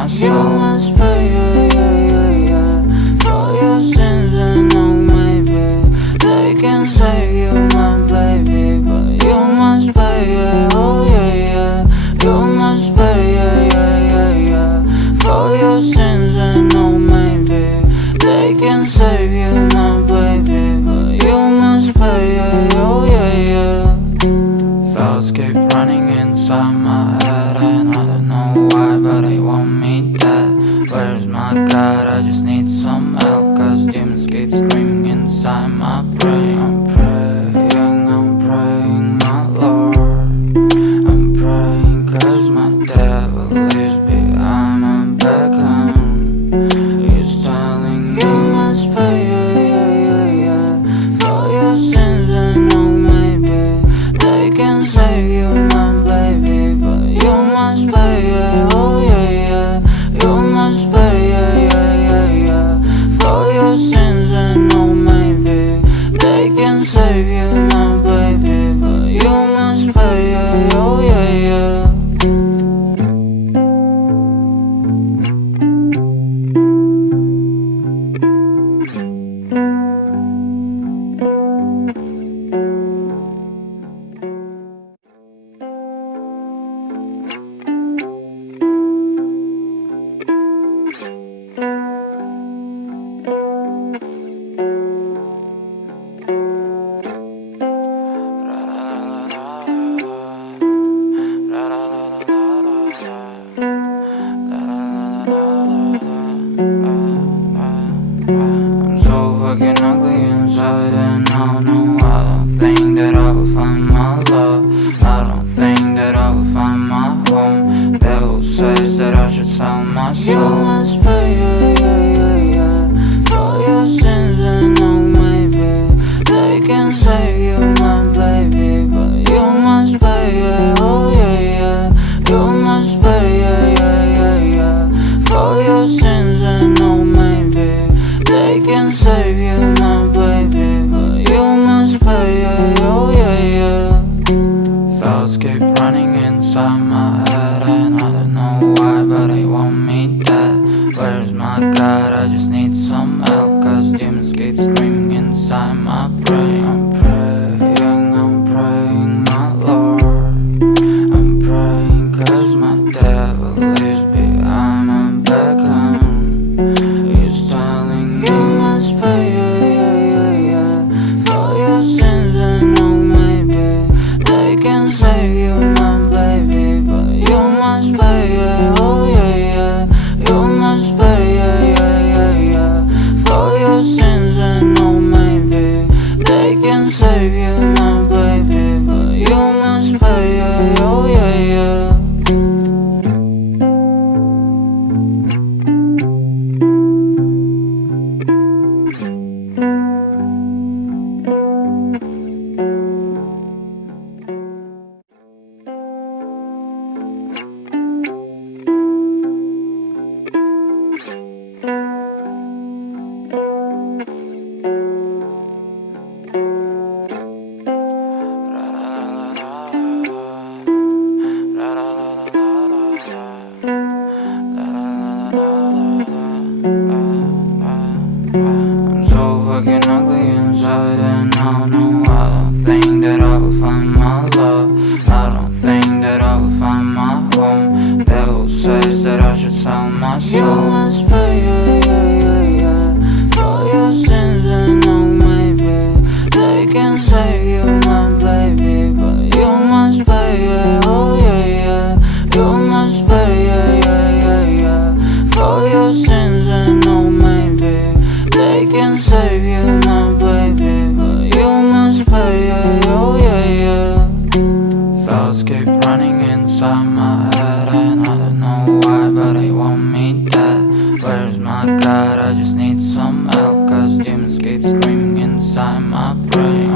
my soul. You must pay, for your sins, and no, maybe they can save you, my baby, but you must pay, oh yeah. You must pay, for your sins, and no, maybe they can save you, my baby, but you must pay, oh yeah. Thoughts keep running inside my head, and I don't know why, but they want me dead. Where's my God? I just need some help, cause demons keep screaming inside my brain. I'm praying, my Lord. I'm praying cause my devil is behind my back, he's telling me you must pay, for your sins, and no, maybe they can save you, my baby, but you must pay, oh yeah. You must pay, for your sins, and no, maybe they can save you, my baby, but you must pay, oh yeah. I'm so fucking ugly inside, and I don't think that I will find my love. I don't think that I will find my home. Devil says that I should sell my soul. You must pay, for your sins, and no, maybe they can save you, my baby, but you must pay, oh yeah. You must pay, for your sins, and no, maybe they can save you, my baby, but you must pay, oh yeah. Thoughts keep running inside my head, and I don't know why, but they want me dead. Where's my God? I just need some help, cause demons keep screaming inside my brain. I'm praying, my Lord. I'm praying cause my devil is behind my back, he's telling me you must pay, for your sins, and no, maybe they can save you, my baby, but you must pay, oh yeah. You must pay, for your sins, and no, maybe they can save you, my baby, but you must pay, oh yeah. I'm so fucking ugly inside, and I don't think that I will find my love. I don't think that I will find my home. Devil says that I should sell my You soul. must pay, for your sins, and no, maybe they can save you, my baby, but you must pay, oh yeah. You must pay, for your sins, and no, maybe they can save you, my baby, but you must pay, oh yeah. Thoughts keep running inside my head, and I don't know why, but they want me dead. Where's my God? I just need some help, cause demons keep screaming inside my brain.